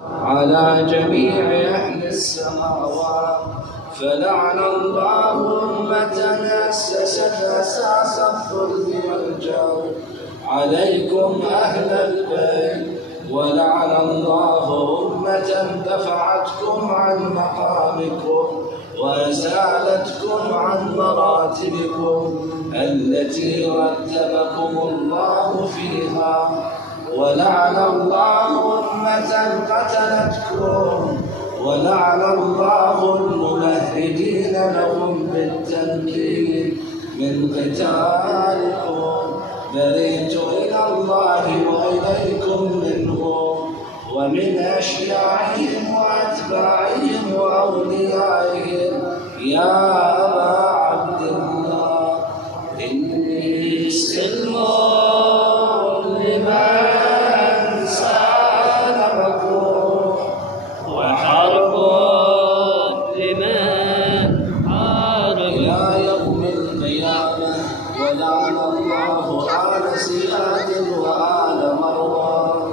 على جميع أهل السماوات. فلعن الله أمة أسست أساس الظلم والجور عليكم أهل البيت، ولعن الله أمة دفعتكم عن مقامكم وأزالتكم عن مراتبكم التي رتبكم الله فيها. ولعن الله أمة قتلتكم، ولعن الله الممهدين لهم بالتمكين من قتالكم. برئت إلى الله وإليكم منهم ومن أشياعهم وأتباعهم وأوليائهم. يا أبا عبد الله إني سلم لمن سالمكم وحرب لمن عارض إلى يوم القيامة. ولعن الله آل زياد وآل مروان.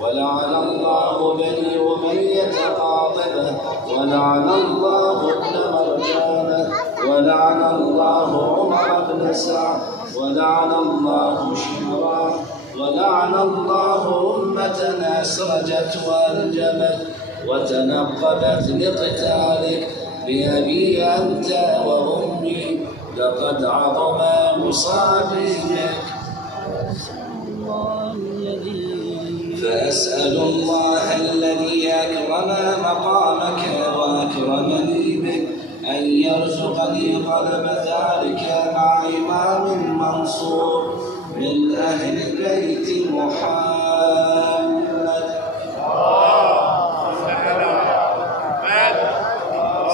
ولعن الله بني أمية قاطبة، ولعن الله ابن مرجانة، ولعن الله عمر بن سعد، ولعن الله شمران، ولعن الله أمة أسرجت وأنجبت وتنقبت لقتالك. بأبي أنت وأمي لقد عظم مصابي بك. فأسأل الله الذي أكرم مقامك وأكرمني بك أن يرزقني طلب ذلك مع إمام منصور من أهل بيت محمد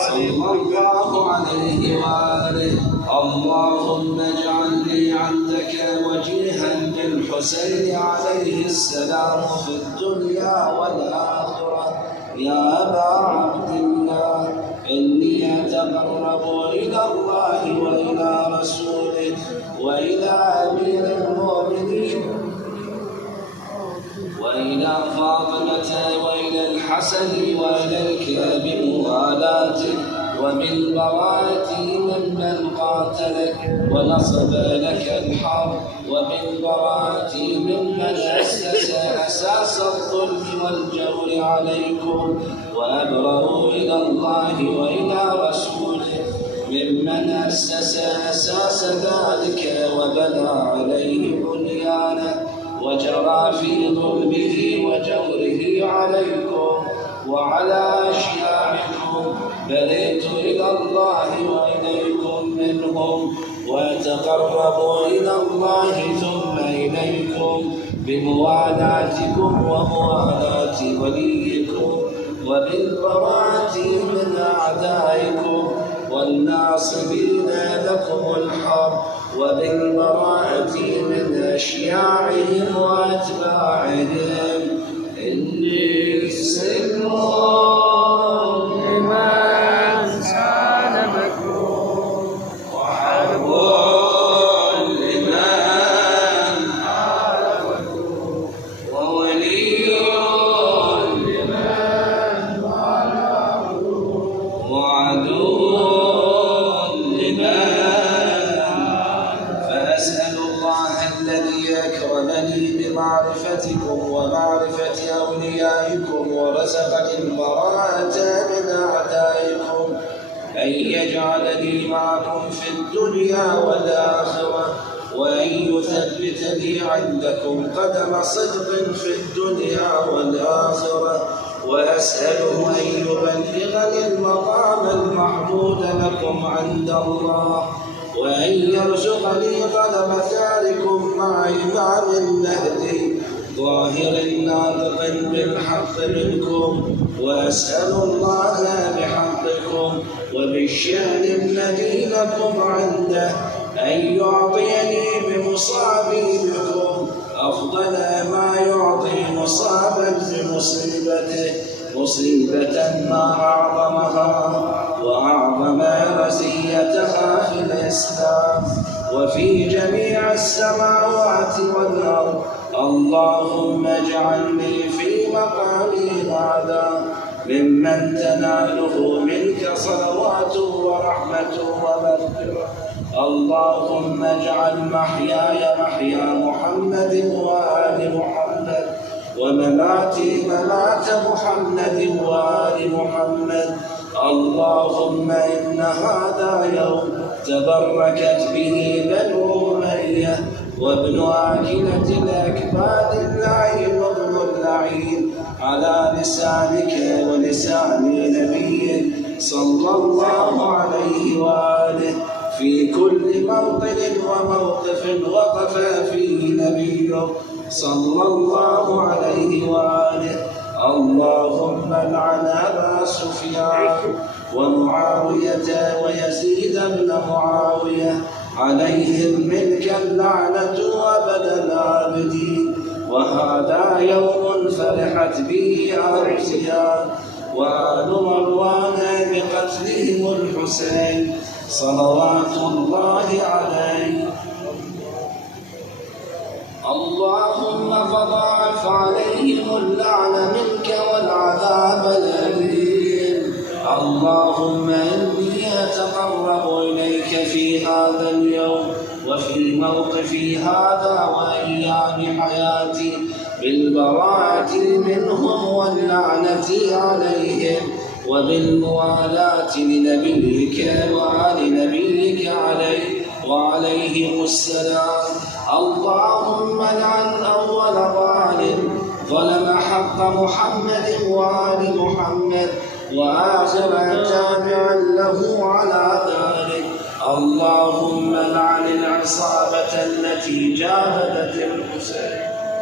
صلى الله عليه وآله. اللهم اجعلني عندك وجيها بالحسين عليه السلام في الدنيا والآخرة. يا أبا عبد الله إني أتقرب إلى الله وإلى رسوله وإلى أمير المؤمنين وإلى فاطمة وإلى الحسن وإليك بموالاته ومن براءته ممن قاتلك ونصب لك الحرب، ومن براءته ممن أسس أساس الظلم والجور عليكم. وأبرأوا إلى الله وإلى رسوله ممن أسس أساس ذلك وبنى عليه بنيانه وجرى في ظلمه وجوره عليكم وعلى أشياعكم. برئت إلى الله وإليكم منهم، وأتقرب إلى الله ثم إليكم بموالاتكم وموالاة وليكم وبالبراءة من أعدائكم والناصبين لكم الحرب وبالبراءة من أشياعهم وأتباعهم. إني سلم لمن سالمكم وحرب لمن عارضكم وولي لمن والاه وعدو لمن. فأسأل الله الذي أكرمني بمعرفتكم ومعرفة أوليائكم ورزقني البراءة من أعدائكم أن يجعلني معكم في الدنيا والآخرة، وأن يثبتني عندكم قدم صدق في الدنيا والآخرة. وأسأله أن يبلغني المقام المحمود لكم عند الله، وأن يرزقني طلب ذلكم مع إمام المهدي ظاهر ناطق بالحق منكم. وأسأل الله بحقكم وبالشأن الذي لكم عنده أن يعطيني بمصابي بكم أفضل ما يعطي مصابا بمصيبته، مصيبة ما أعظمها وأعظم رزيتها في الإسلام. وفي جميع السماوات والأرض. اللهم اجعلني في مقامي هذا ممن تناله منك صلوات ورحمة ومغفرة. اللهم اجعل محياي محيا محمد وآل محمد، ومماتي ممات محمد وآل محمد. اللهم إن هذا يوم تبركت به بنو أمية وابن آكلة الأكباد اللعين وابن اللعين على لسانك ولسان نبيك صلى الله عليه وآله في كل موطن وموقف وقف فيه نبيك صلى الله عليه وآله. اللهم لعن أبا سفيان ومعاوية ويزيد بن معاوية عليهم منك اللعنة أبد الآبدين. وهذا يوم فرحت به آل زياد وآل مروان بقتلهم الحسين صلوات الله عليه. اللهم فضاعف عليهم اللعن منك والعذاب الأليم. اللهم إني أتقرب إليك في هذا اليوم وفي موقفي هذا وأيام حياتي بالبراءة منهم واللعنة عليهم وبالموالاة لنبيك وآل نبيك عليه وعليهم السلام. اللهم لعن أول ظالم ظلم حق محمد وآل محمد وآخر تابعا له على ذلك. اللهم لعن العصابة التي جاهدت الحسين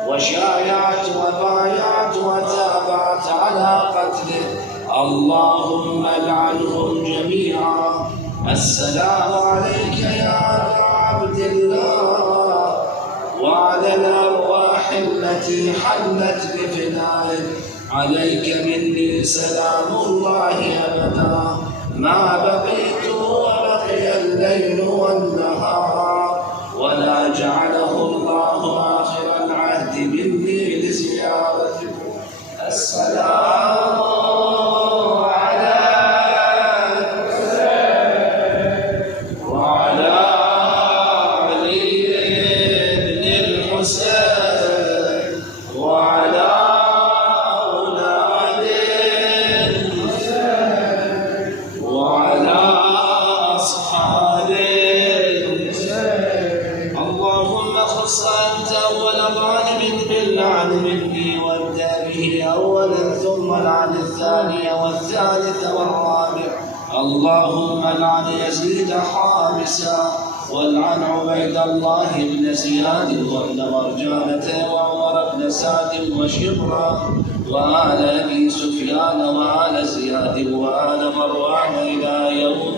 وشايعت وبايعت وتابعت على قتله. اللهم لعنهم جميعا. السلام عليك يا أبا عبد الله وعلى الأرواح التي حلت بفنائك. عليك مني سلام الله أبدا ما بقيت وبقي الليل والنهار، ولا جعله الله آخر العهد مني لزيارتكم. السلام على الحسين وعلى علي بن الحسين وعلى أولاد الحسين وعلى أصحاب الحسين. اللهم خص أنت أول ظالم باللعن مني وابدأ به أولا ثم العن الثاني والثالث والرابع. اللهم لعن يزيد حابسا والعن عبيد الله بن زياد وابن مرجانة وعمر بن سعد وشبرا وآل أبي سفيان وآل زياد وآل مروان إلى يوم